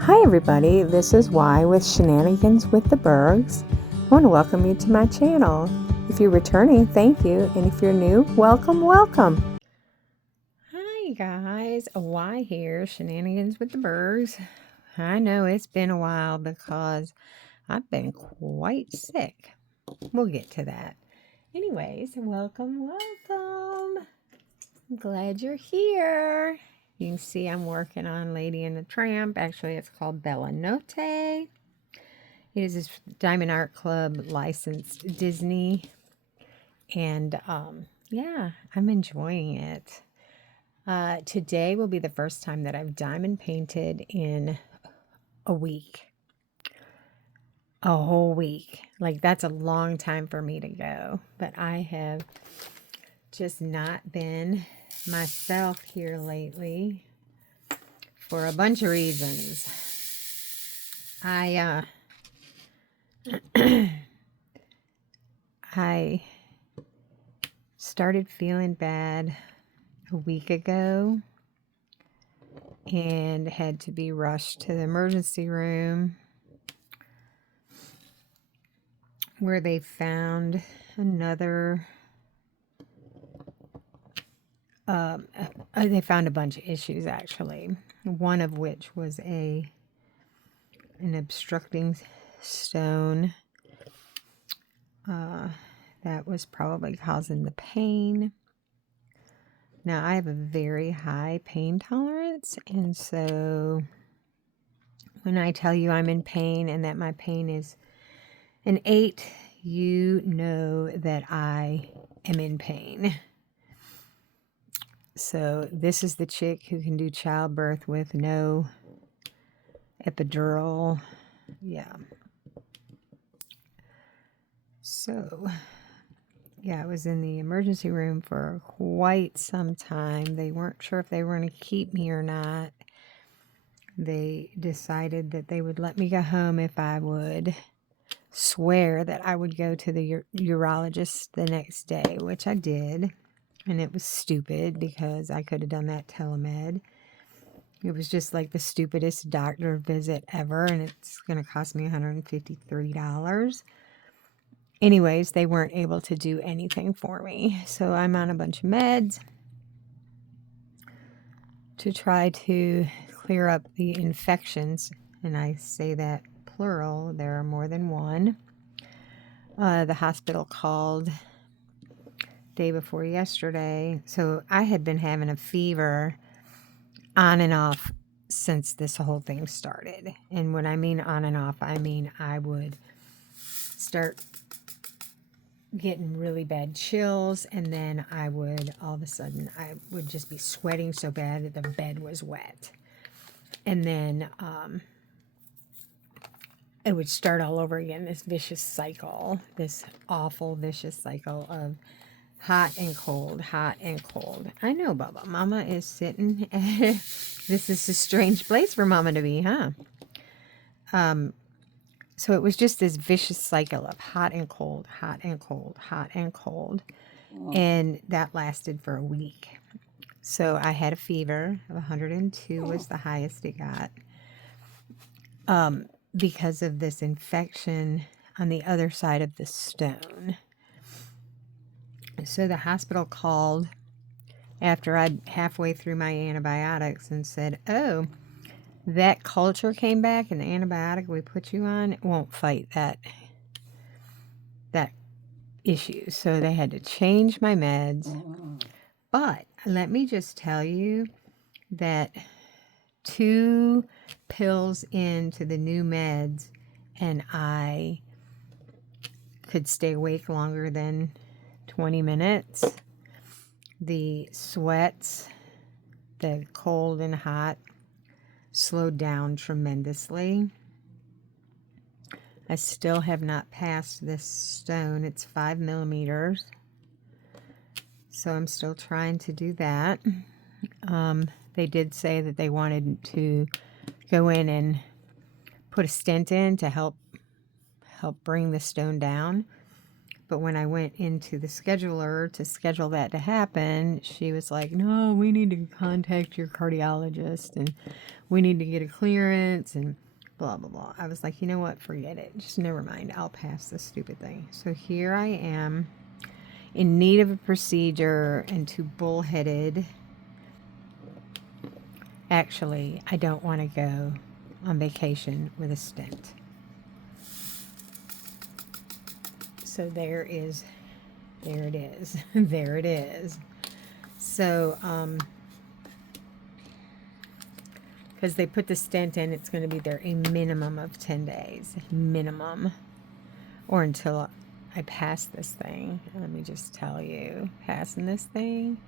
Hi everybody, this is Y with Shenanigans with the Burgs. I want to welcome you to my channel. If you're returning, thank you, and if you're new, welcome, welcome. Hi guys, Y here, Shenanigans with the Burgs. I know it's been a while because I've been quite sick. We'll get to that. Anyways, welcome, welcome. I'm glad you're here. You can see I'm working on Lady and the Tramp. Actually, it's called Bella Notte. It is this Diamond Art Club licensed Disney. And yeah, I'm enjoying it. Today will be the first time that I've diamond painted in a week. A whole week. Like, that's a long time for me to go. But I have just not been myself here lately for a bunch of reasons. I I started feeling bad a week ago and had to be rushed to the emergency room where they found another they found a bunch of issues, actually, one of which was an obstructing stone that was probably causing the pain. Now, I have a very high pain tolerance, and so when I tell you I'm in pain and that my pain is an 8, you know that I am in pain. So this is the chick who can do childbirth with no epidural. Yeah. So, yeah, I was in the emergency room for quite some time. They weren't sure if they were going to keep me or not. They decided that they would let me go home if I would swear that I would go to the urologist the next day, which I did. And it was stupid because I could have done that telemed. It was just like the stupidest doctor visit ever, and it's going to cost me $153. Anyways, they weren't able to do anything for me. So I'm on a bunch of meds to try to clear up the infections. And I say that plural, there are more than one. The hospital called day before yesterday. So I had been having a fever on and off since this whole thing started. And when I mean on and off, I mean I would start getting really bad chills, and then I would all of a sudden I would just be sweating so bad that the bed was wet. And then it would start all over again, this vicious cycle, this awful vicious cycle of hot and cold, hot and cold. I know, Bubba. Mama is sitting. This is a strange place for Mama to be, huh? So it was just this vicious cycle of hot and cold, hot and cold, hot and cold. And that lasted for a week. So I had a fever of 102 was the highest it got. Because of this infection on the other side of the stone. So the hospital called after I'd halfway through my antibiotics and said, oh, that culture came back and the antibiotic we put you on won't fight that issue. So they had to change my meds. But let me just tell you that 2 pills into the new meds and I could stay awake longer than 20 minutes. The sweats, the cold and hot, slowed down tremendously. I still have not passed this stone. It's 5 millimeters. So I'm still trying to do that. They did say that they wanted to go in and put a stent in to help bring the stone down. But when I went into the scheduler to schedule that to happen, she was like, no, we need to contact your cardiologist and we need to get a clearance and blah, blah, blah. I was like, you know what? Forget it. Just never mind. I'll pass this stupid thing. So here I am in need of a procedure and too bullheaded. Actually, I don't want to go on vacation with a stent. So there it is. There it is. So, because they put the stent in, it's going to be there a minimum of 10 days. Minimum. Or until I pass this thing. Let me just tell you, passing this thing,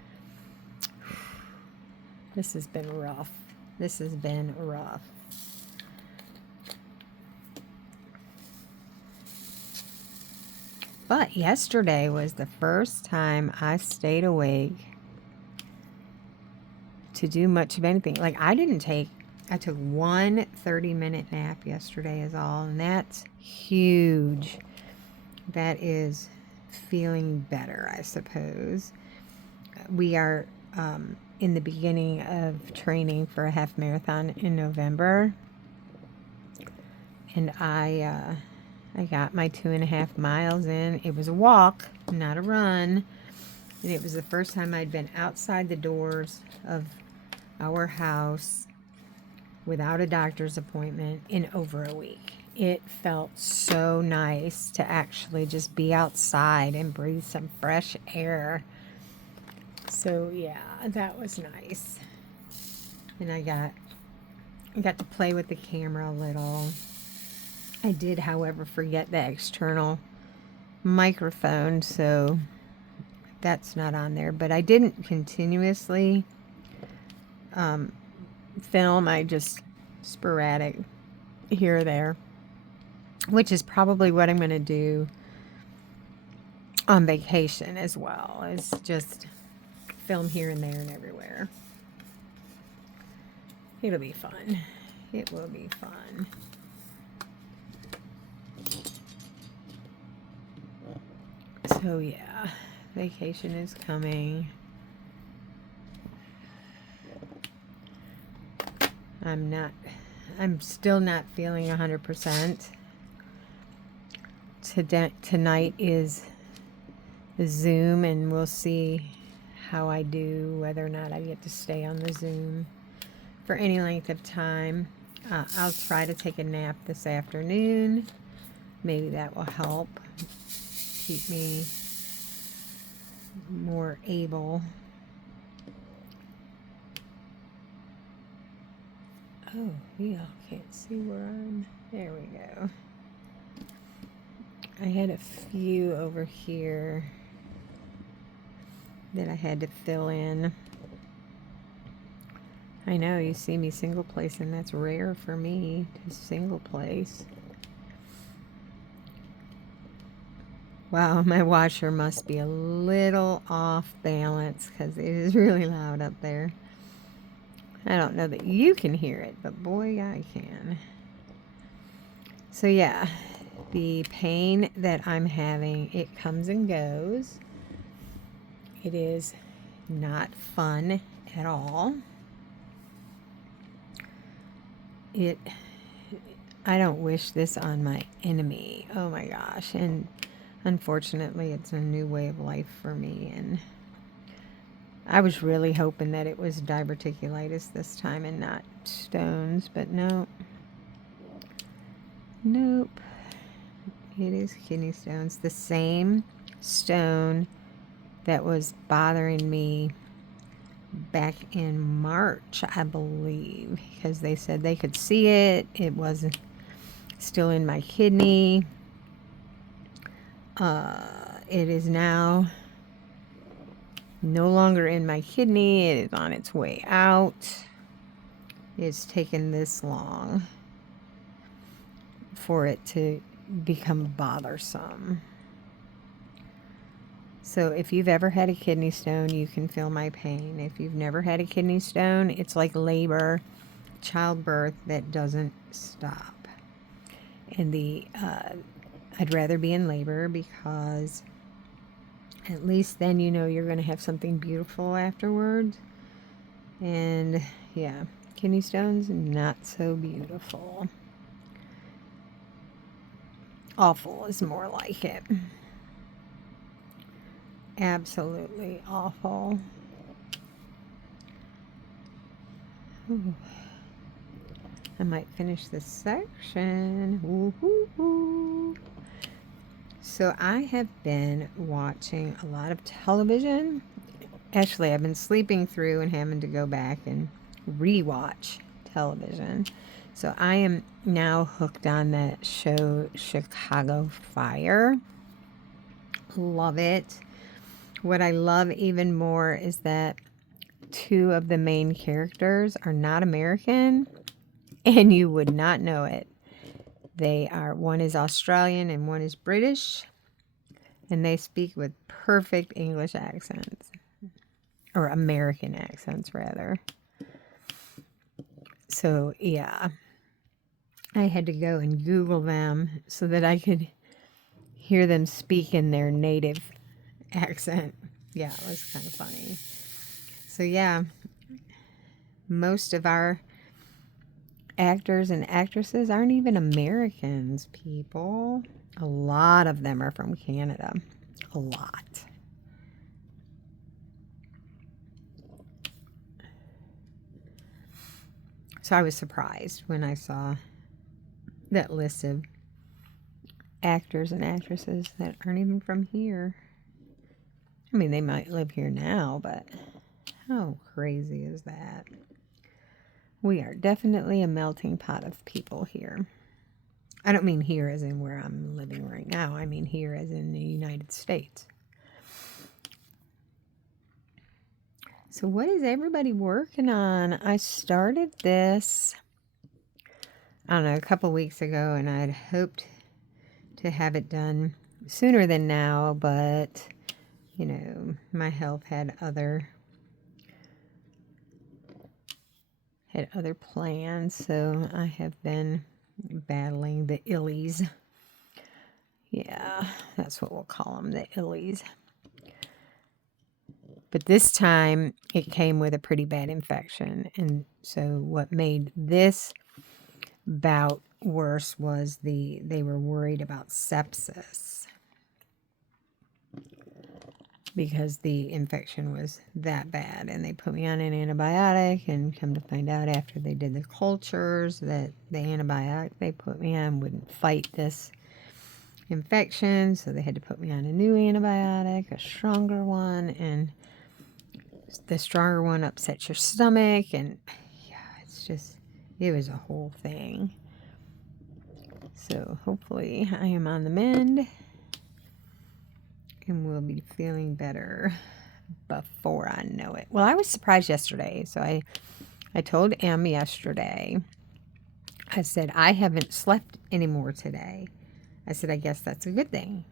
this has been rough. This has been rough. But yesterday was the first time I stayed awake to do much of anything. Like, I took one 30-minute nap yesterday is all, and that's huge. That is feeling better, I suppose. We are in the beginning of training for a half marathon in November, and I got my 2.5 miles in. It was a walk, not a run, and it was the first time I'd been outside the doors of our house without a doctor's appointment in over a week. It felt so nice to actually just be outside and breathe some fresh air. So yeah, that was nice. And I got to play with the camera a little. I did, however, forget the external microphone, so that's not on there. But I didn't continuously film. I just sporadic here or there, which is probably what I'm going to do on vacation as well, is just film here and there and everywhere. It'll be fun. It will be fun. So yeah, vacation is coming. I'm still not feeling 100%. Tonight is the Zoom, and we'll see how I do, whether or not I get to stay on the Zoom for any length of time. I'll try to take a nap this afternoon. Maybe that will help keep me more able. Oh, y'all can't see where I'm. There we go. I had a few over here that I had to fill in. I know, you see me single place, and that's rare for me to single place. Wow, my washer must be a little off balance because it is really loud up there. I don't know that you can hear it, but boy, I can. So yeah, the pain that I'm having, it comes and goes. It is not fun at all. I don't wish this on my enemy. Oh my gosh. And unfortunately, it's a new way of life for me, and I was really hoping that it was diverticulitis this time and not stones, but nope. Nope. It is kidney stones. The same stone that was bothering me back in March, I believe, because they said they could see it. It wasn't still in my kidney. It is now no longer in my kidney. It is on its way out. It's taken this long for it to become bothersome. So if you've ever had a kidney stone, you can feel my pain. If you've never had a kidney stone, it's like labor, childbirth that doesn't stop. And I'd rather be in labor because At least then you know you're going to have something beautiful afterwards. And yeah, kidney stones, not so beautiful. Awful is more like it. Absolutely awful. Ooh. I might finish this section. Woo-hoo-hoo. So I have been watching a lot of television. Actually, I've been sleeping through and having to go back and rewatch television. So I am now hooked on that show Chicago Fire. Love it. What I love even more is that two of the main characters are not American, and you would not know it. They are, one is Australian and one is British, and they speak with perfect English accents, or American accents rather. So yeah, I had to go and Google them so that I could hear them speak in their native accent. Yeah, it was kind of funny. So yeah, most of our actors and actresses aren't even Americans, people. A lot of them are from Canada. A lot. So I was surprised when I saw that list of actors and actresses that aren't even from here. I mean, they might live here now, but how crazy is that? We are definitely a melting pot of people here. I don't mean here as in where I'm living right now. I mean here as in the United States. So what is everybody working on? I started this, I don't know, a couple weeks ago, and I'd hoped to have it done sooner than now, but, you know, my health had other plans, so I have been battling the illies. Yeah, that's what we'll call them, the illies. But this time it came with a pretty bad infection. And so what made this bout worse was they were worried about sepsis because the infection was that bad. And they put me on an antibiotic, and come to find out after they did the cultures that the antibiotic they put me on wouldn't fight this infection. So they had to put me on a new antibiotic, a stronger one, and the stronger one upsets your stomach, and yeah, it's just, it was a whole thing. So hopefully I am on the mend and will be feeling better before I know it. Well, I was surprised yesterday. So I told Em yesterday, I said, I haven't slept anymore today. I said, I guess that's a good thing.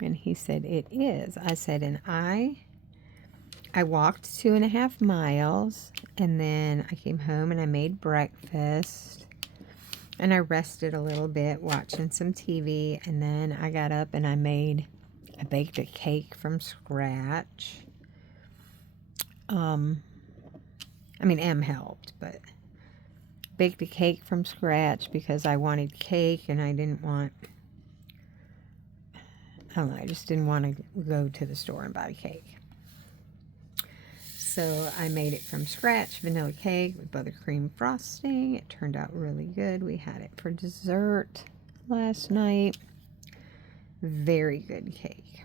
And he said, it is. I said, and I walked 2.5 miles, and then I came home and I made breakfast, and I rested a little bit watching some TV, and then I got up and I baked a cake from scratch. I mean, Em helped, but baked a cake from scratch because I wanted cake, and I didn't want, I don't know, I just didn't want to go to the store and buy a cake. So I made it from scratch, vanilla cake with buttercream frosting. It turned out really good. We had it for dessert last night. Very good cake.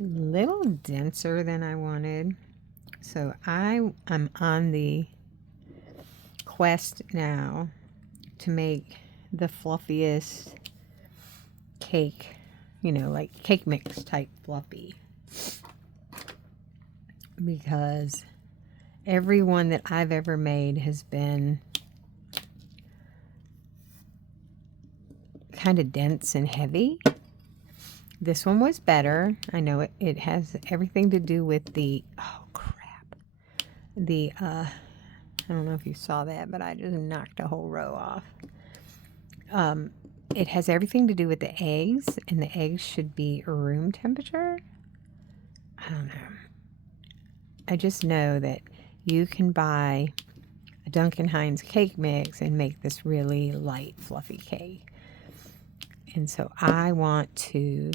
Little denser than I wanted. So I'm on the quest now to make the fluffiest cake, you know, like cake mix type fluffy. Because every one that I've ever made has been kind of dense and heavy. This one was better. I know it has everything to do with the, oh crap, the, I don't know if you saw that, but I just knocked a whole row off. It has everything to do with the eggs, and the eggs should be room temperature. I don't know. I just know that you can buy a Duncan Hines cake mix and make this really light, fluffy cake. And so I want to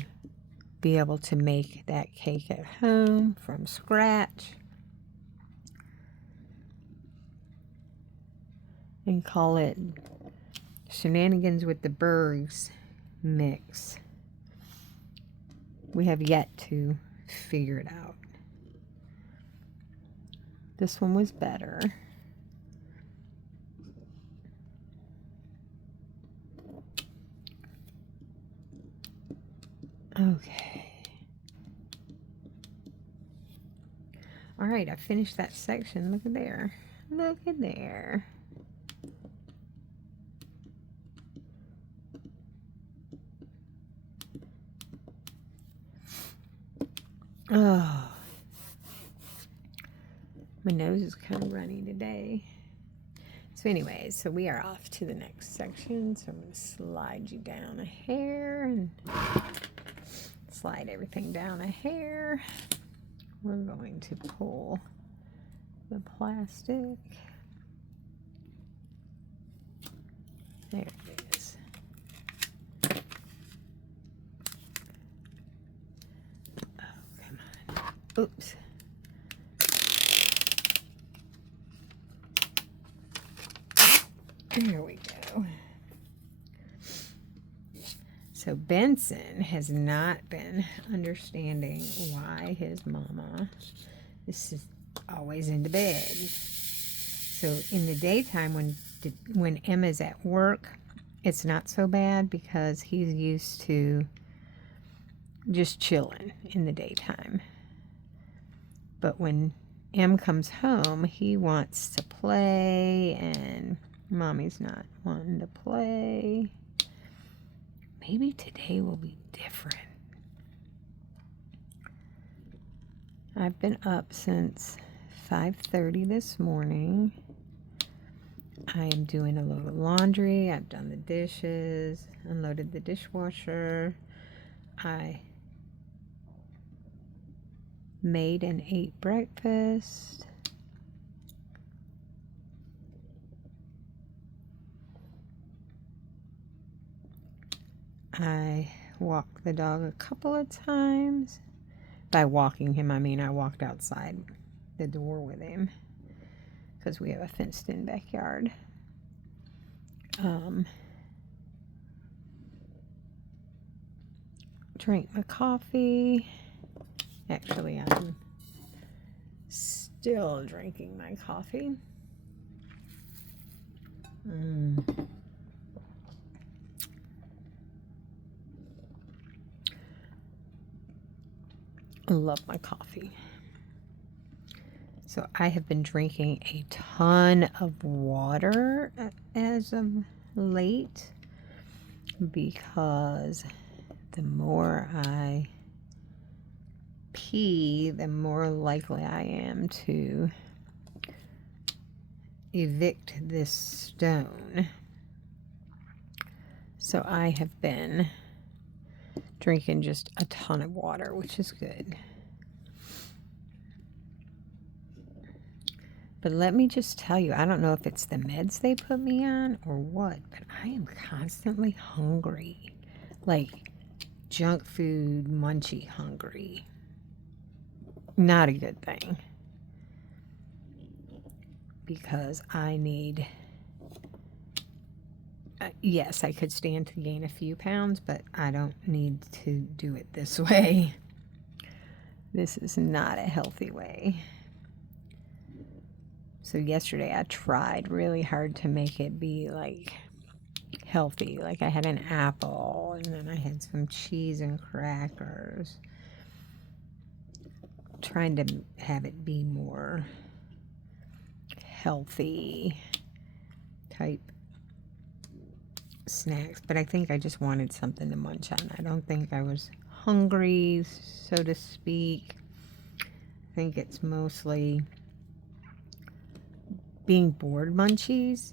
be able to make that cake at home from scratch and call it Shenanigans with the Burgs mix. We have yet to figure it out. This one was better. Okay. All right, I finished that section. Look at there. Look at there. Oh. My nose is kind of runny today. So anyways, so we are off to the next section. So I'm going to slide you down a hair and slide everything down a hair. We're going to pull the plastic. There it is. Oh, come on. Oops. There we go. So Benson has not been understanding why his mama is always into bed. So in the daytime when Emma's at work, it's not so bad because he's used to just chilling in the daytime. But when Em comes home, he wants to play and Mommy's not wanting to play. Maybe today will be different. I've been up since 5:30 this morning. I am doing a load of laundry. I've done the dishes, unloaded the dishwasher. I made and ate breakfast. I walked the dog a couple of times. By walking him, I mean I walked outside the door with him because we have a fenced-in backyard. Drank my coffee. Actually, I'm still drinking my coffee. I love my coffee. So I have been drinking a ton of water as of late because the more I pee, the more likely I am to evict this stone. So I have been drinking just a ton of water, which is good. But let me just tell you, I don't know if it's the meds they put me on or what, but I am constantly hungry. Like junk food, munchy hungry. Not a good thing. Because I need... yes, I could stand to gain a few pounds, but I don't need to do it this way. This is not a healthy way. So yesterday I tried really hard to make it be like healthy. Like I had an apple and then I had some cheese and crackers. Trying to have it be more healthy type snacks. But I think I just wanted something to munch on. I don't think I was hungry, so to speak. I think it's mostly being bored munchies.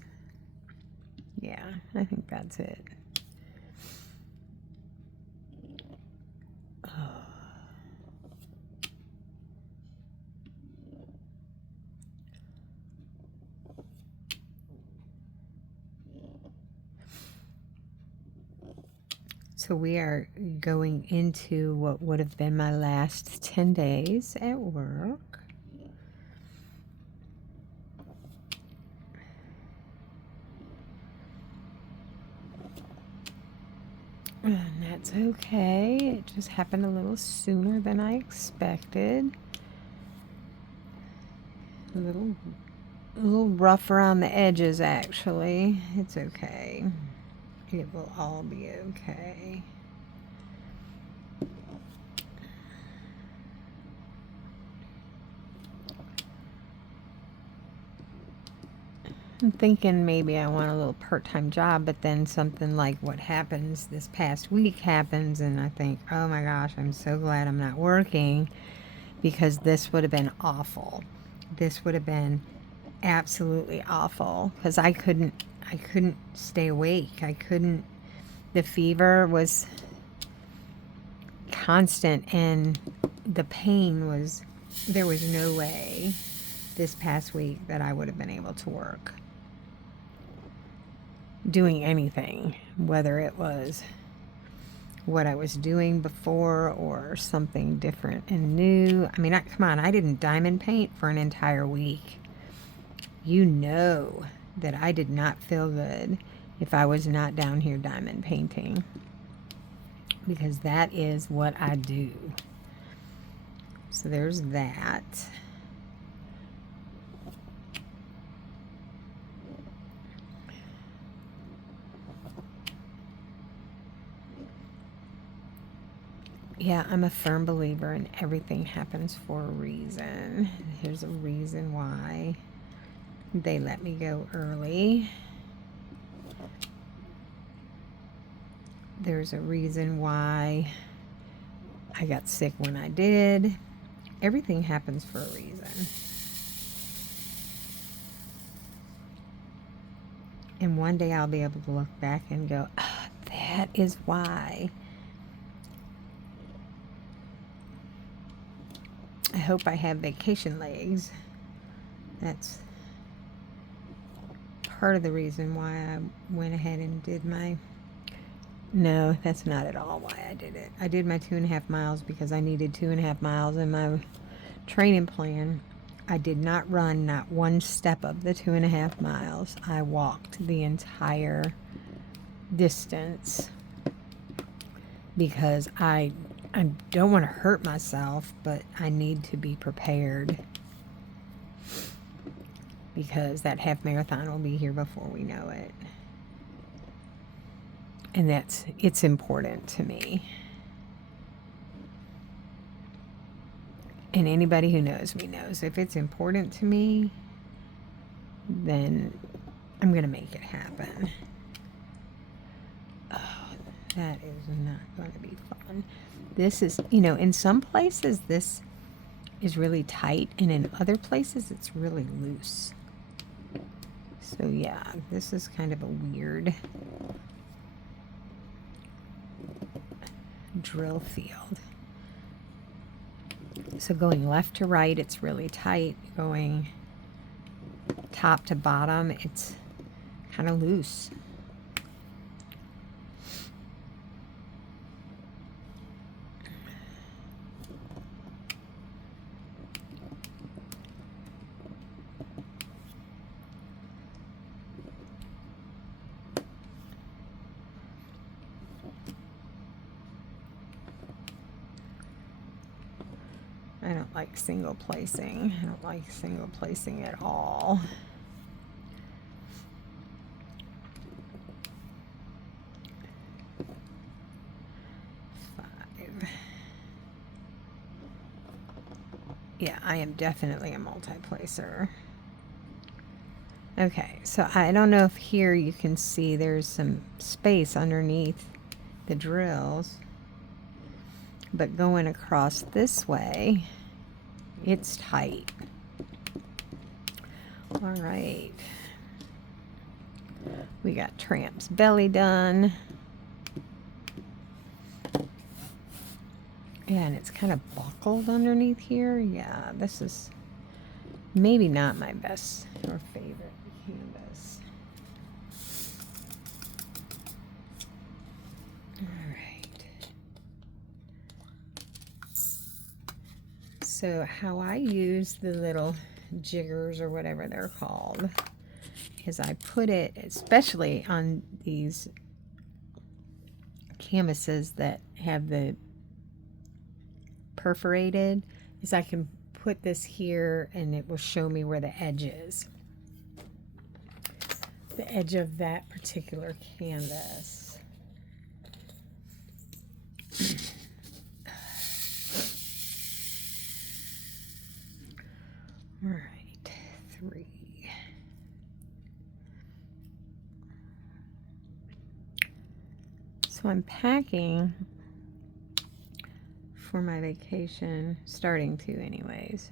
Yeah, I think that's it. So we are going into what would have been my last 10 days at work. And that's okay. It just happened a little sooner than I expected. A little rough around the edges, actually. It's okay. It will all be okay. I'm thinking maybe I want a little part-time job, but then something like what happens this past week happens, and I think, oh my gosh, I'm so glad I'm not working, because this would have been awful. This would have been absolutely awful, because I couldn't stay awake. The fever was constant, and the pain was, there was no way this past week that I would have been able to work doing anything, whether it was what I was doing before or something different and new. I mean, come on, I didn't diamond paint for an entire week. You know that I did not feel good if I was not down here diamond painting, because that is what I do. So there's that. Yeah, I'm a firm believer in everything happens for a reason. There's a reason why they let me go early. There's a reason why I got sick when I did. Everything happens for a reason. And one day I'll be able to look back and go, ah, that is why. I hope I have vacation legs. That's part of the reason why I went ahead and did my... No, that's not at all why I did it. I did my 2.5 miles because I needed 2.5 miles in my training plan. I did not run not one step of the 2.5 miles. I walked the entire distance because I don't want to hurt myself, but I need to be prepared, because that half marathon will be here before we know it. And it's important to me. And anybody who knows me knows if it's important to me, then I'm going to make it happen. Oh, that is not going to be fun. This is, you know, in some places this is really tight, and in other places it's really loose. So yeah, this is kind of a weird drill field. So going left to right, it's really tight. Going top to bottom, it's kind of loose. I don't like single placing. I don't like single placing at all. Yeah, I am definitely a multi-placer. Okay, so I don't know if here you can see there's some space underneath the drills, but going across this way, it's tight. All right. We got Tramp's belly done. Yeah, and it's kind of buckled underneath here. Yeah, this is maybe not my best or favorite canvas. All right. So how I use the little jiggers or whatever they're called is I put it, especially on these canvases that have the perforated, is I can put this here and it will show me where the edge is. The edge of that particular canvas. All right, 3. So I'm packing for my vacation, starting to anyways.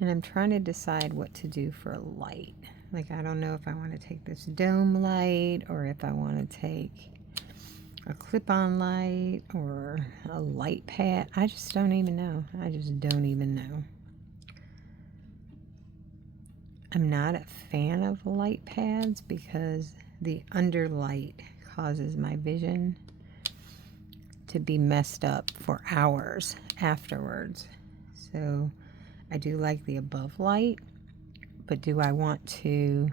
And I'm trying to decide what to do for a light. Like, I don't know if I want to take this dome light or if I want to take a clip-on light or a light pad. I just don't even know. I just don't even know. I'm not a fan of light pads because the underlight causes my vision to be messed up for hours afterwards. So I do like the above light, but do I want to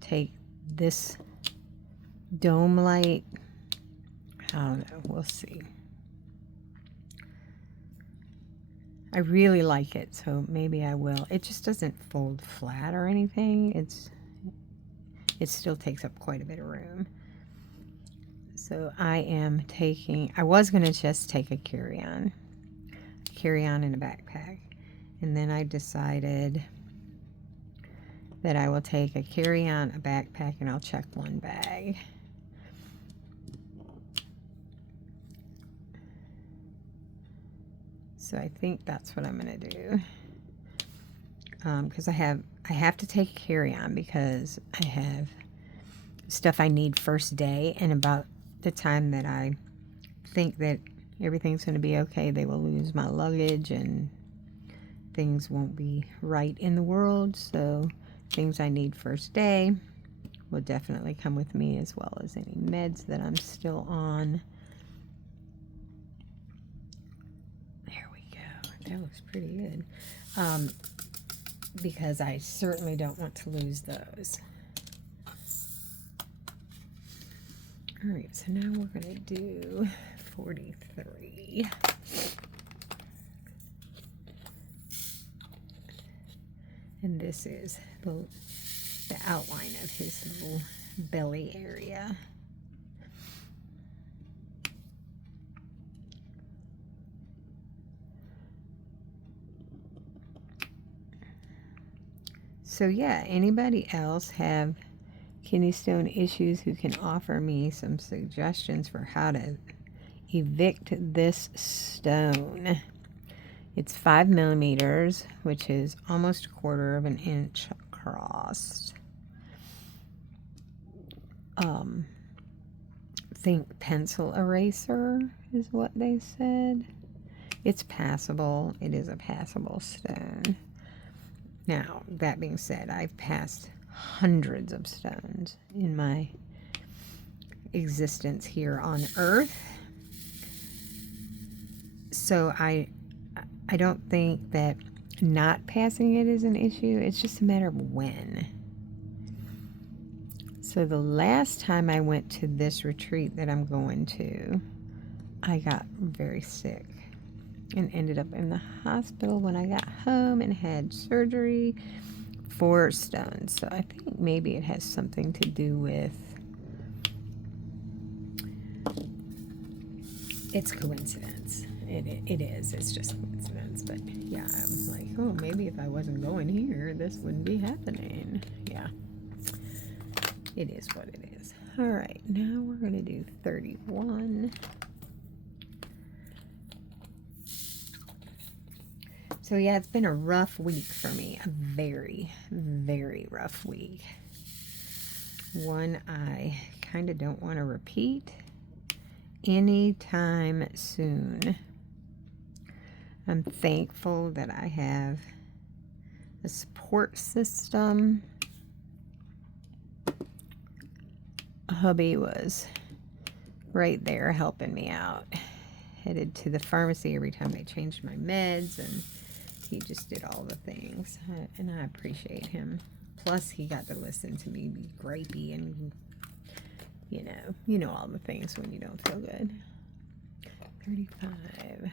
take this dome light? I don't know. We'll see. I really like it, so maybe I will. It just doesn't fold flat or anything. It still takes up quite a bit of room. So I was going to just take a carry-on in a backpack. And then I decided that I will take a carry-on, a backpack, and I'll check one bag. So I think that's what I'm going to do. Because I have to take a carry-on because I have stuff I need first day, and about the time that I think that everything's going to be okay, they will lose my luggage and things won't be right in the world. So things I need first day will definitely come with me, as well as any meds that I'm still on. There we go. That looks pretty good. Because I certainly don't want to lose those. All right, so now we're going to do 43. And this is the outline of his little belly area. So yeah, anybody else have kidney stone issues who can offer me some suggestions for how to evict this stone? It's 5 millimeters, which is almost 1/4 of an inch across. Think pencil eraser is what they said. It's passable. It is a passable stone. Now, that being said, I've passed hundreds of stones in my existence here on Earth. So I don't think that not passing it is an issue. It's just a matter of when. So the last time I went to this retreat that I'm going to, I got very sick and ended up in the hospital when I got home and had surgery for stones. So I think maybe it has something to do with, it's coincidence. It is. It's just coincidence. But yeah, I'm like, oh, maybe if I wasn't going here, this wouldn't be happening. Yeah. It is what it is. All right, now we're going to do 31. So yeah, it's been a rough week for me. A very, very rough week. One I kind of don't want to repeat anytime soon. I'm thankful that I have a support system. Hubby was right there helping me out. headed to the pharmacy every time I changed my meds, and he just did all the things, and I appreciate him. Plus, he got to listen to me be gripey and, you know all the things when you don't feel good. 35.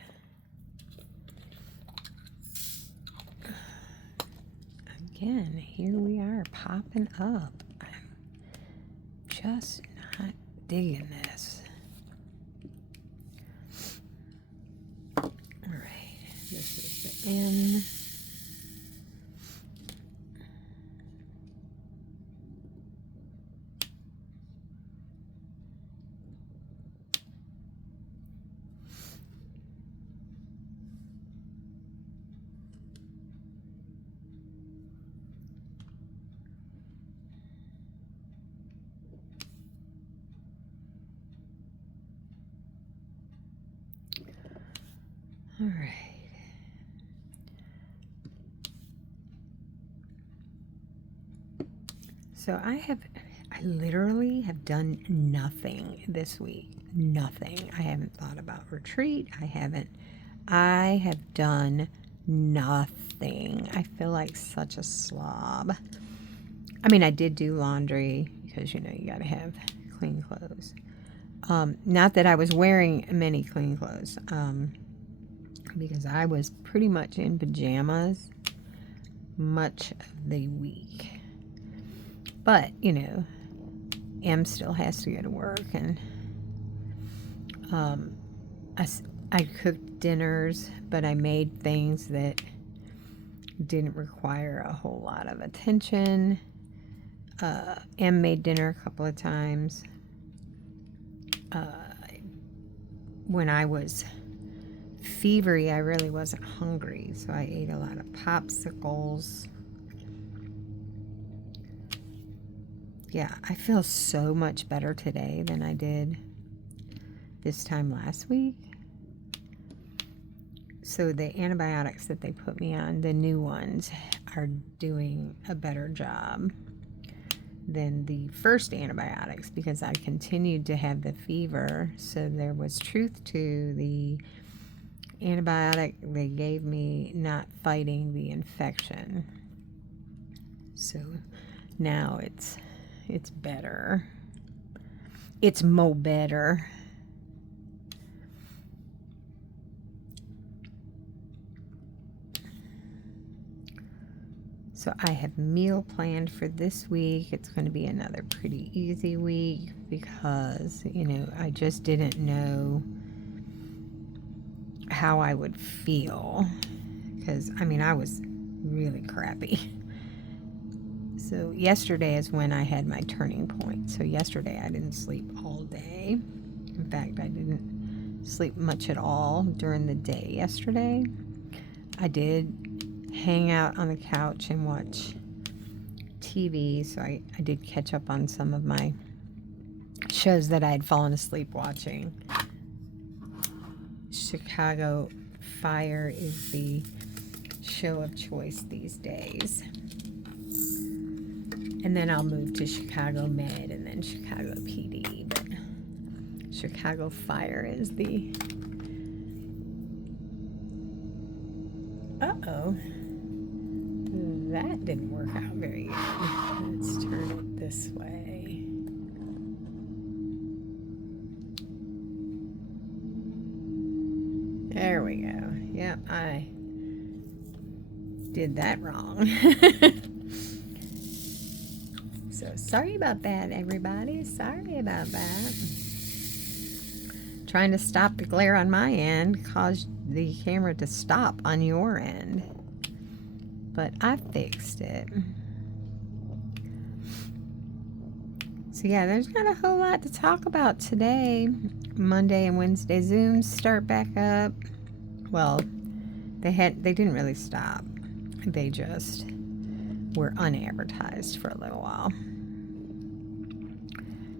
Again, here we are popping up. I'm just not digging this. All right, this is the N. All right. So I literally have done nothing this week. Nothing. I haven't thought about retreat. I have done nothing. I feel like such a slob. I mean, I did do laundry because, you got to have clean clothes. Not that I was wearing many clean clothes. Because I was pretty much in pajamas much of the week. But, Em still has to go to work, and I cooked dinners, but I made things that didn't require a whole lot of attention. Em made dinner a couple of times. When I was fevery, I really wasn't hungry, so I ate a lot of popsicles. Yeah, I feel so much better today than I did this time last week. So the antibiotics that they put me on, the new ones, are doing a better job than the first antibiotics because I continued to have the fever. So there was truth to the antibiotic they gave me not fighting the infection. So now it's better. It's mo better. So I have meal planned for this week. It's going to be another pretty easy week because, I just didn't know how I would feel because, I was really crappy. So yesterday is when I had my turning point. So yesterday I didn't sleep all day. In fact, I didn't sleep much at all during the day yesterday. I did hang out on the couch and watch TV, so I did catch up on some of my shows that I had fallen asleep watching. Chicago Fire is the show of choice these days. And then I'll move to Chicago Med and then Chicago PD. But Chicago Fire is the... Uh-oh. That didn't work out very good. Let's turn it this way. There we go. Yep, I did that wrong. So sorry about that, everybody. Sorry about that. Trying to stop the glare on my end caused the camera to stop on your end. But I fixed it. So yeah, there's not a whole lot to talk about today. Monday and Wednesday Zooms start back up. Well, they didn't really stop. They just were unadvertised for a little while.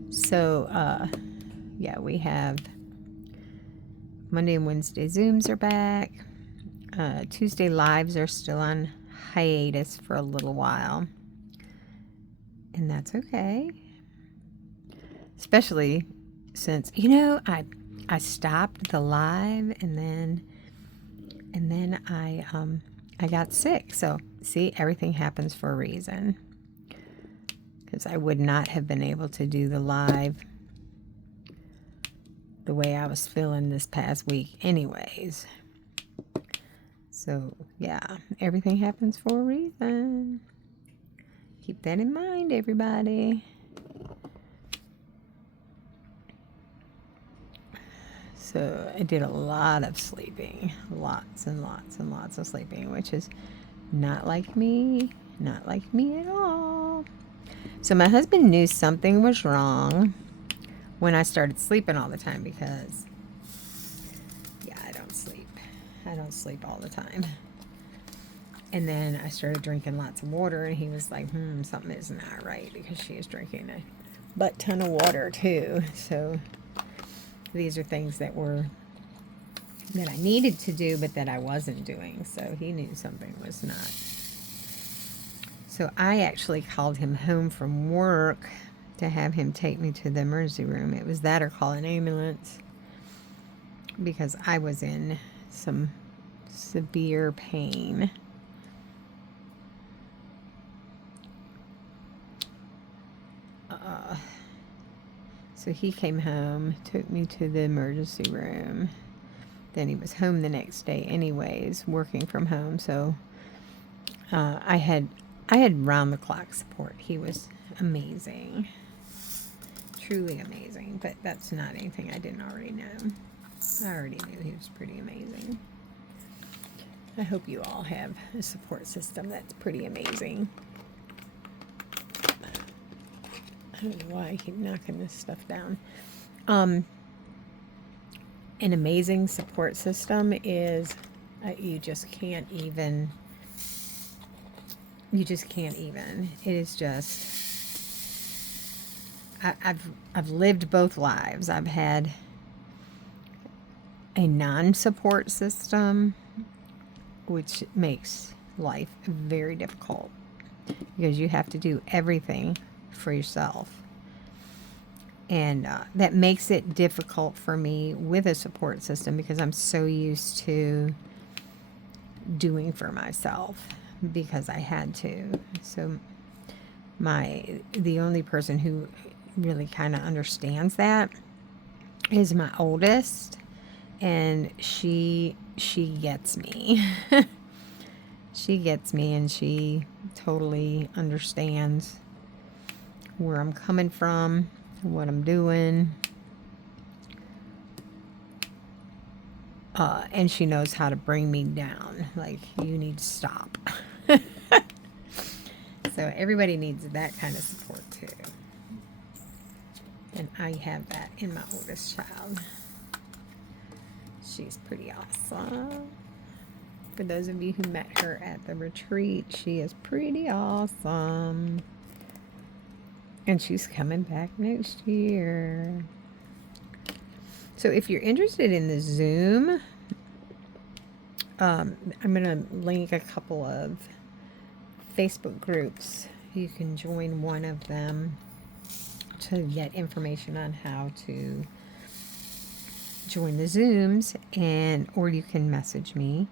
So yeah, we have Monday and Wednesday Zooms are back. Tuesday Lives are still on hiatus for a little while. And that's okay. Especially since, I I stopped the live, and then I got sick. So see, everything happens for a reason, because I would not have been able to do the live the way I was feeling this past week anyways. So yeah, everything happens for a reason. Keep that in mind, everybody. So I did a lot of sleeping, lots and lots and lots of sleeping, which is not like me at all. So my husband knew something was wrong when I started sleeping all the time, because yeah, I don't sleep all the time. And then I started drinking lots of water, and he was like, something is not right, because she is drinking a butt ton of water too. So these are things that I needed to do, but that I wasn't doing. So he knew something was not. So I actually called him home from work to have him take me to the emergency room. It was that or call an ambulance, because I was in some severe pain. So he came home, took me to the emergency room. Then he was home the next day anyways, working from home. So I had round the clock support. He was amazing, truly amazing. But that's not anything I didn't already know. I already knew he was pretty amazing. I hope you all have a support system that's pretty amazing. I don't know why I keep knocking this stuff down. An amazing support system is you just can't even. It is just. I've lived both lives. I've had a non-support system, which makes life very difficult, because you have to do everything for yourself. And that makes it difficult for me with a support system, because I'm so used to doing for myself because I had to. So the only person who really kind of understands that is my oldest, and she gets me. She gets me, and she totally understands where I'm coming from, what I'm doing. And she knows how to bring me down. Like, you need to stop. So everybody needs that kind of support too. And I have that in my oldest child. She's pretty awesome. For those of you who met her at the retreat, she is pretty awesome. And she's coming back next year. So if you're interested in the Zoom, I'm going to link a couple of Facebook groups. You can join one of them to get information on how to join the Zooms, or you can message me.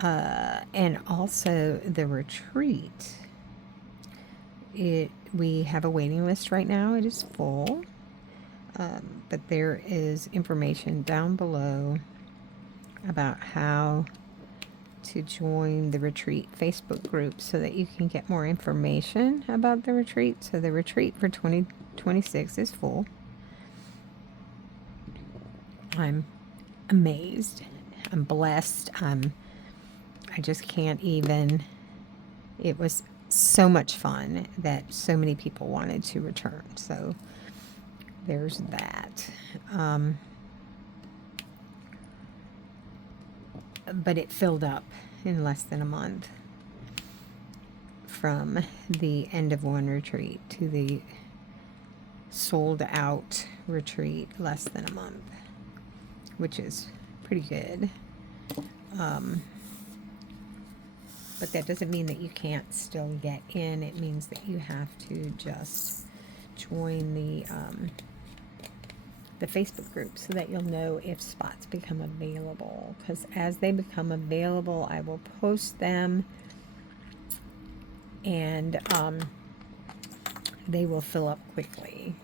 And also the retreat. We have a waiting list right now. It is full. But there is information down below about how to join the retreat Facebook group so that you can get more information about the retreat. So the retreat for 2026 is full. I'm amazed. I'm blessed. I just can't even. It was so much fun that so many people wanted to return. So there's that. But it filled up in less than a month from the end of one retreat to the sold out retreat, less than a month, which is pretty good. But that doesn't mean that you can't still get in. It means that you have to just join the Facebook group so that you'll know if spots become available. Because as they become available, I will post them, and they will fill up quickly.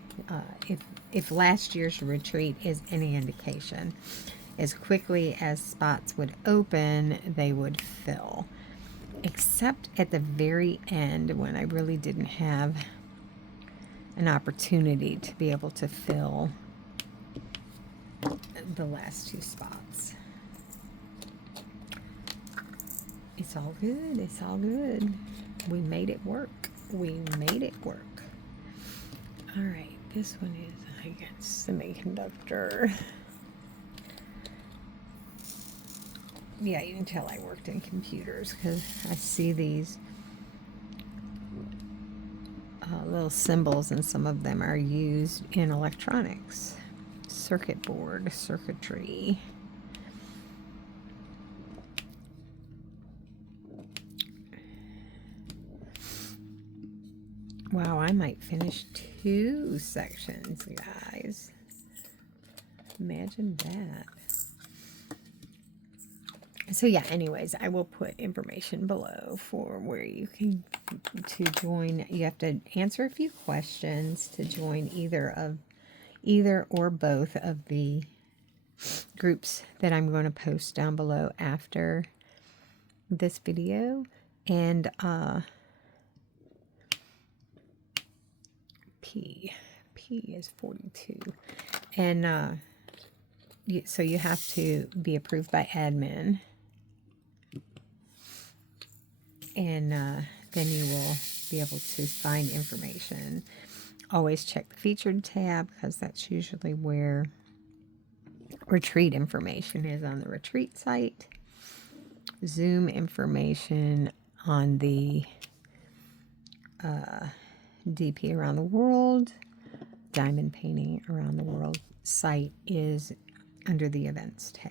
If last year's retreat is any indication, as quickly as spots would open, they would fill. Except at the very end when I really didn't have an opportunity to be able to fill the last 2 spots. It's all good. It's all good. We made it work. We made it work. All right. This one is, I guess, semiconductor. Yeah, you can tell I worked in computers because I see these little symbols, and some of them are used in electronics. Circuit board, circuitry. Wow, I might finish 2 sections, guys. Imagine that. So yeah, anyways, I will put information below for where you can to join. You have to answer a few questions to join either or both of the groups that I'm going to post down below after this video. And P is 42. And so you have to be approved by admin. And then you will be able to find information. Always check the featured tab because that's usually where retreat information is on the retreat site. Zoom information on the DP Around the World, Diamond Painting Around the World site is under the Events tab.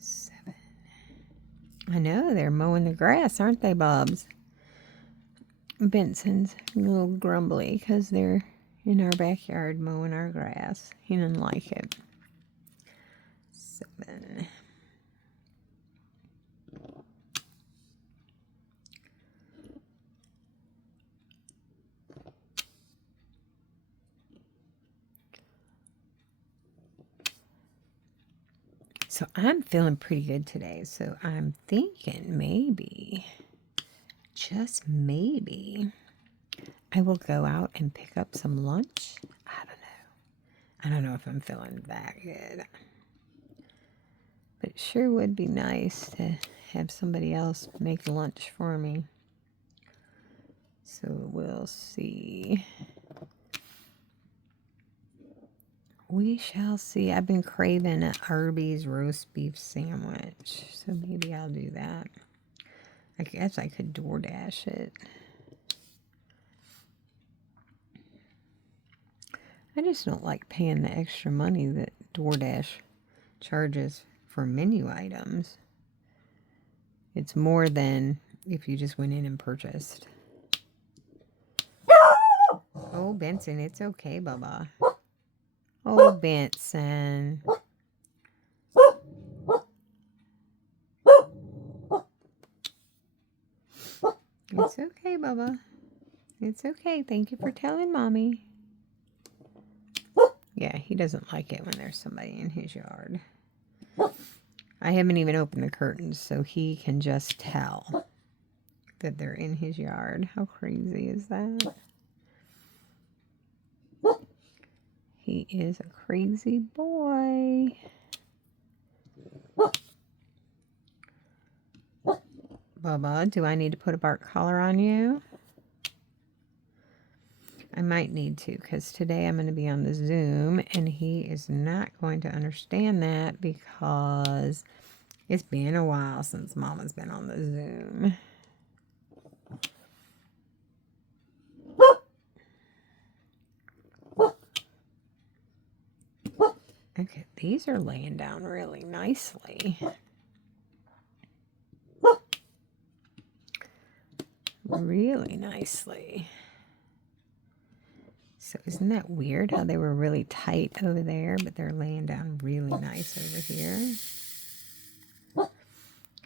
7. I know, they're mowing the grass, aren't they, Bubs? Benson's a little grumbly because they're in our backyard mowing our grass. He doesn't like it. 7. So I'm feeling pretty good today. So I'm thinking maybe, just maybe, I will go out and pick up some lunch. I don't know. I don't know if I'm feeling that good. But it sure would be nice to have somebody else make lunch for me. So we'll see. We shall see. I've been craving an Arby's roast beef sandwich, so maybe I'll do that. I guess I could DoorDash it. I just don't like paying the extra money that DoorDash charges for menu items. It's more than if you just went in and purchased. Oh, Benson, it's okay, Bubba. Oh, Benson. It's okay, Bubba. It's okay. Thank you for telling Mommy. Yeah, he doesn't like it when there's somebody in his yard. I haven't even opened the curtains, so he can just tell that they're in his yard. How crazy is that? He is a crazy boy. Bubba, do I need to put a bark collar on you? I might need to, because today I'm going to be on the Zoom, and he is not going to understand that because it's been a while since Mama's been on the Zoom. Okay, these are laying down really nicely. Really nicely. So isn't that weird how they were really tight over there, but they're laying down really nice over here?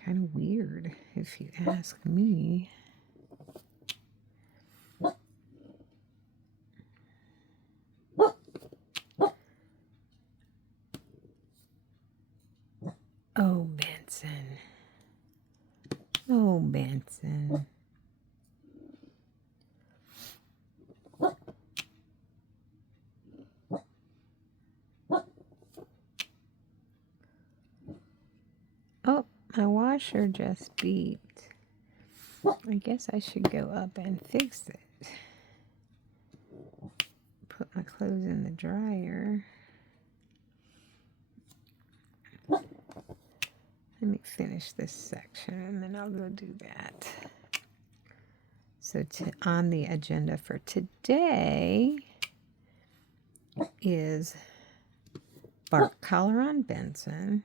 Kind of weird, if you ask me. Oh, Benson. Oh, Benson. Oh, my washer just beeped. I guess I should go up and fix it. Put my clothes in the dryer. Let me finish this section and then I'll go do that. So on the agenda for today is bark collar on Benson.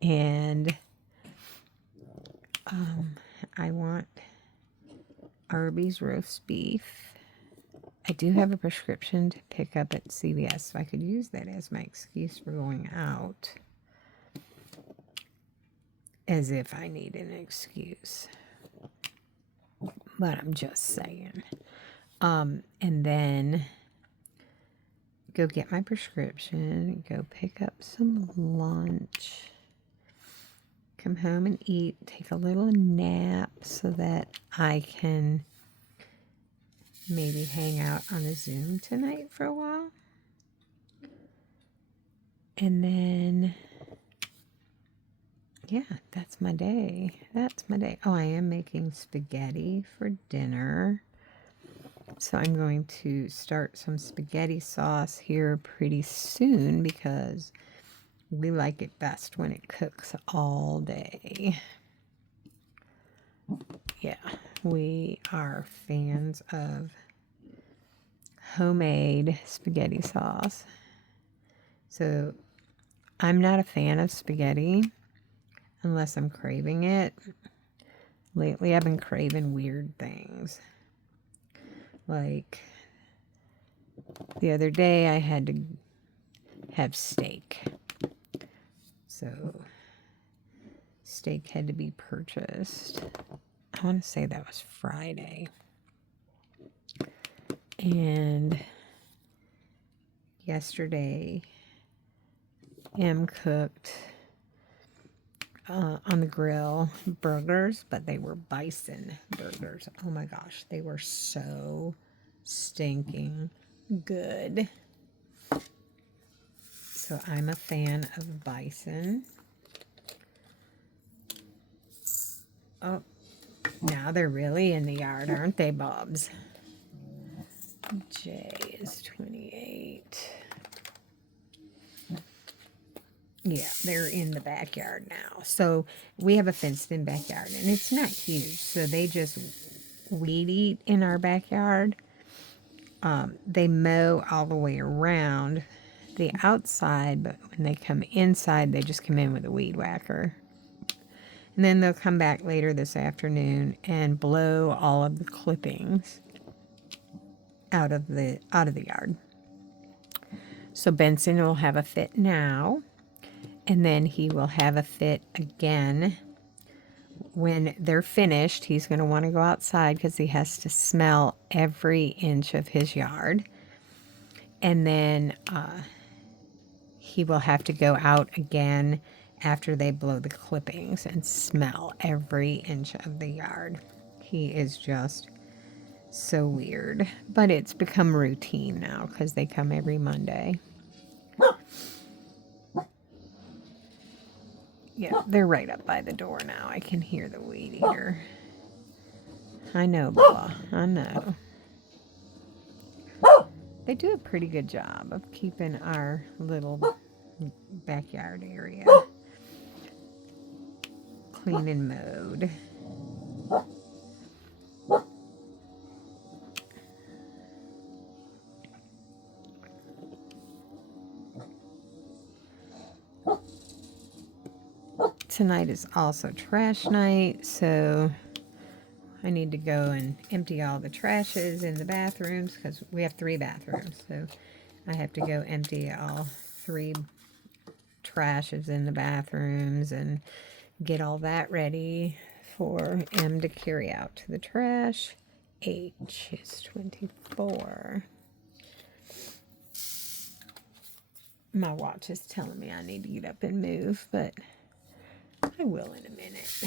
And I want Arby's roast beef. I do have a prescription to pick up at CVS, so I could use that as my excuse for going out. As if I need an excuse. But I'm just saying. And then go get my prescription, go pick up some lunch, come home and eat, take a little nap so that I can maybe hang out on a Zoom tonight for a while. And then, yeah, that's my day. That's my day. Oh, I am making spaghetti for dinner. So I'm going to start some spaghetti sauce here pretty soon because we like it best when it cooks all day. Yeah, we are fans of homemade spaghetti sauce. So I'm not a fan of spaghetti unless I'm craving it. Lately I've been craving weird things. Like the other day I had to have steak. So steak had to be purchased. I want to say that was Friday. And yesterday Em cooked on the grill burgers, but they were bison burgers. Oh my gosh, they were so stinking good. So I'm a fan of bison. Oh, now they're really in the yard, aren't they, Bobs? J is 28. Yeah, they're in the backyard now. So we have a fenced-in backyard, and it's not huge. So they just weed eat in our backyard. They mow all the way around the outside, but when they come inside, they just come in with a weed whacker. And then they'll come back later this afternoon and blow all of the clippings out of the yard. So Benson will have a fit now. And then he will have a fit again when they're finished. He's going to want to go outside because he has to smell every inch of his yard. And then he will have to go out again after they blow the clippings and smell every inch of the yard. He is just so weird. But it's become routine now because they come every Monday. Yeah, they're right up by the door now. I can hear the weed eater. I know, Bella. I know. They do a pretty good job of keeping our little backyard area clean and mowed. tonight is also trash night, so I need to go and empty all the trashes in the bathrooms because we have 3 bathrooms, so I have to go empty all 3 trashes in the bathrooms and get all that ready for M to carry out to the trash. H is 24. My watch is telling me I need to get up and move, but I will in a minute.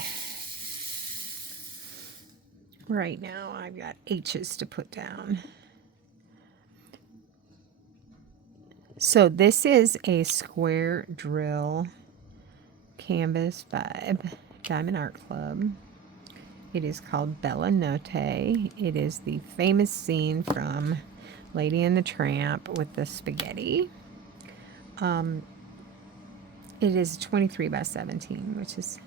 Right now, I've got H's to put down. So this is a square drill canvas by Diamond Art Club. It is called Bella Notte. It is the famous scene from Lady and the Tramp with the spaghetti. It is 23 by 17, which is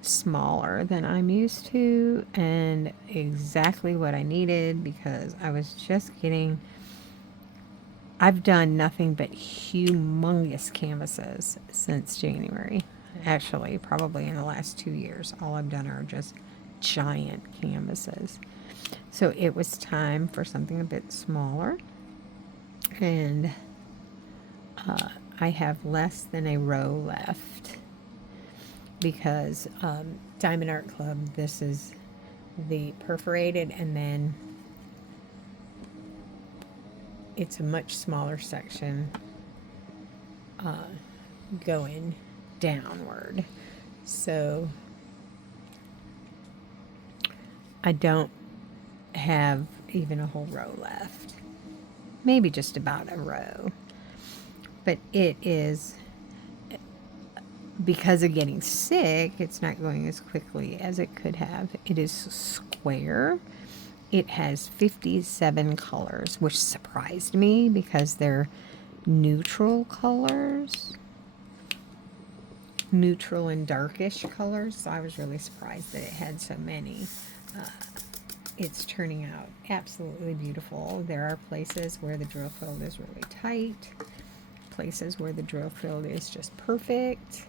smaller than I'm used to, and exactly what I needed because I was just getting... I've done nothing but humongous canvases since January. Actually, probably in the last 2 years, all I've done are just giant canvases. So it was time for something a bit smaller, and I have less than a row left because Diamond Art Club, this is the perforated, and then it's a much smaller section going downward. So I don't have even a whole row left. Maybe just about a row. But it is, because of getting sick, it's not going as quickly as it could have. It is square. It has 57 colors, which surprised me because they're neutral colors. Neutral and darkish colors. So I was really surprised that it had so many. It's turning out absolutely beautiful. There are places where the drill field is really tight. Places where the drill field is just perfect.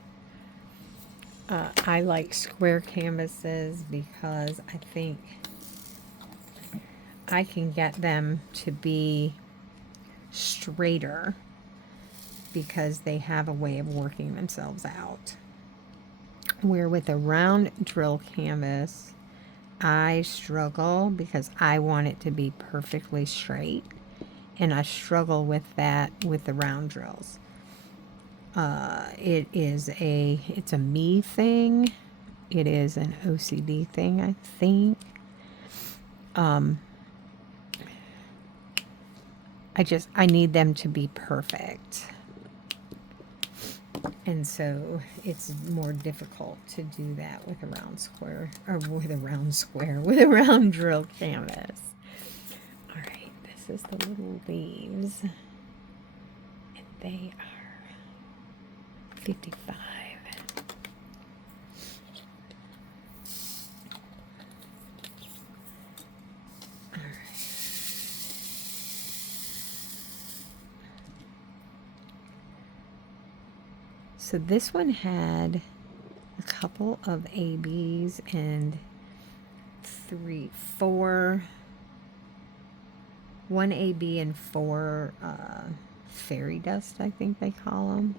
I like square canvases because I think I can get them to be straighter because they have a way of working themselves out. Where with a round drill canvas, I struggle because I want it to be perfectly straight, and I struggle with that with the round drills. It's a me thing. It is an OCD thing, I think. I need them to be perfect. And so it's more difficult to do that with a round square, or with a round drill canvas. All right, this is the little leaves, and they are 55. All right. So this one had a couple of ABs and 1 AB and 4 fairy dust, I think they call them.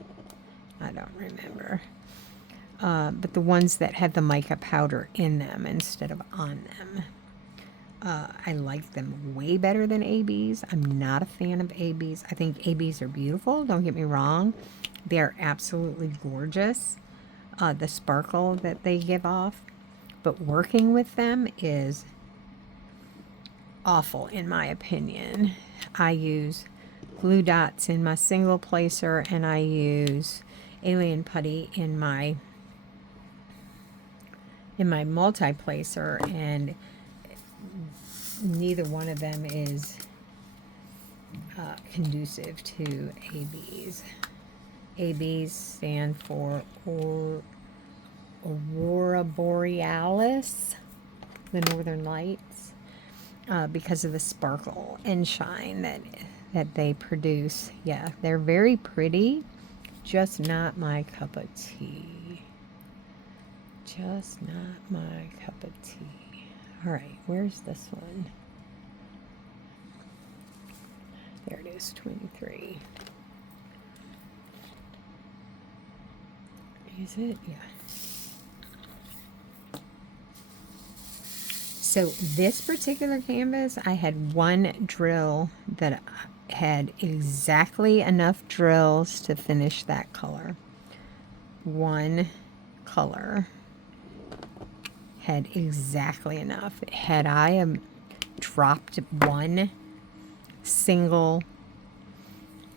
I don't remember. But the ones that had the mica powder in them instead of on them. I like them way better than ABs. I'm not a fan of ABs. I think ABs are beautiful, don't get me wrong. They're absolutely gorgeous, the sparkle that they give off. But working with them is awful, in my opinion. I use glue dots in my single placer, and I use alien putty in my multi-placer, and neither one of them is conducive to ABs. ABs stand for Aurora Borealis, the northern lights, because of the sparkle and shine that they produce. Yeah, they're very pretty, just not my cup of tea. just not my cup of tea. All right, where's this one? There it is, 23. Is it? Yeah. So this particular canvas, I had one drill that had exactly enough drills to finish that color. One color had exactly enough. Had I dropped one single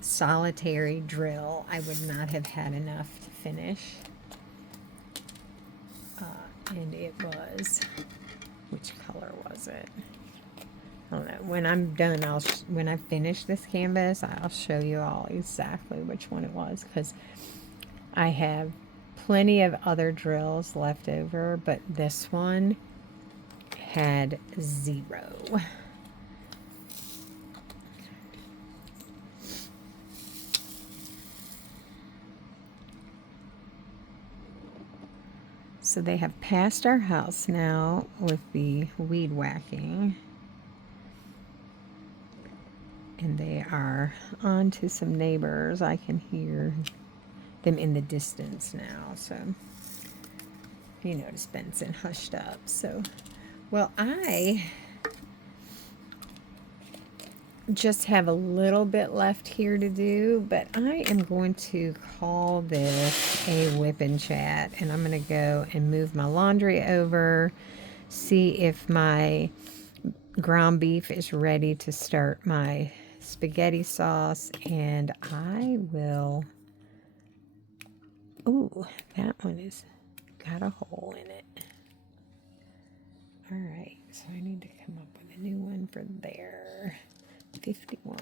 solitary drill, I would not have had enough to finish. And it was, which color was it? I don't know. When I'm done, when I finish this canvas, I'll show you all exactly which one it was, because I have plenty of other drills left over, but this one had 0. So they have passed our house now with the weed whacking. And they are on to some neighbors. I can hear them in the distance now. So, you notice Benson hushed up. So, well, I just have a little bit left here to do, but I am going to call this a Wip and Chat, and I'm going to go and move my laundry over, see if my ground beef is ready to start my spaghetti sauce, and I will, ooh, that one is got a hole in it. All right, so I need to come up with a new one for there. 51.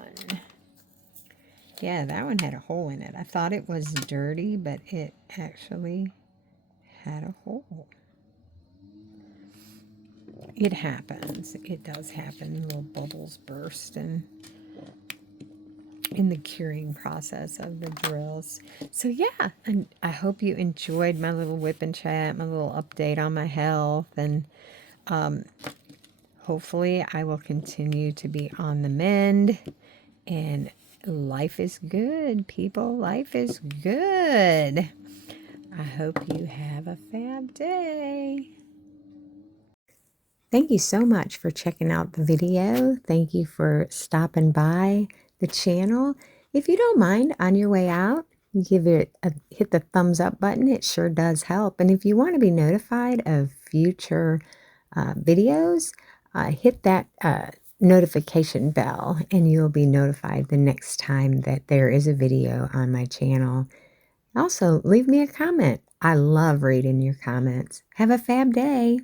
Yeah, that one had a hole in it. I thought it was dirty, but it actually had a hole. It happens. It does happen. Little bubbles burst and in the curing process of the drills. So yeah, and I hope you enjoyed my little Wip and Chat, my little update on my health, and hopefully I will continue to be on the mend, and life is good, people. Life is good. I hope you have a fab day. Thank you so much for checking out the video. Thank you for stopping by the channel. If you don't mind, on your way out, give it hit the thumbs up button. It sure does help. And if you want to be notified of future videos, hit that notification bell, and you'll be notified the next time that there is a video on my channel. Also, leave me a comment. I love reading your comments. Have a fab day.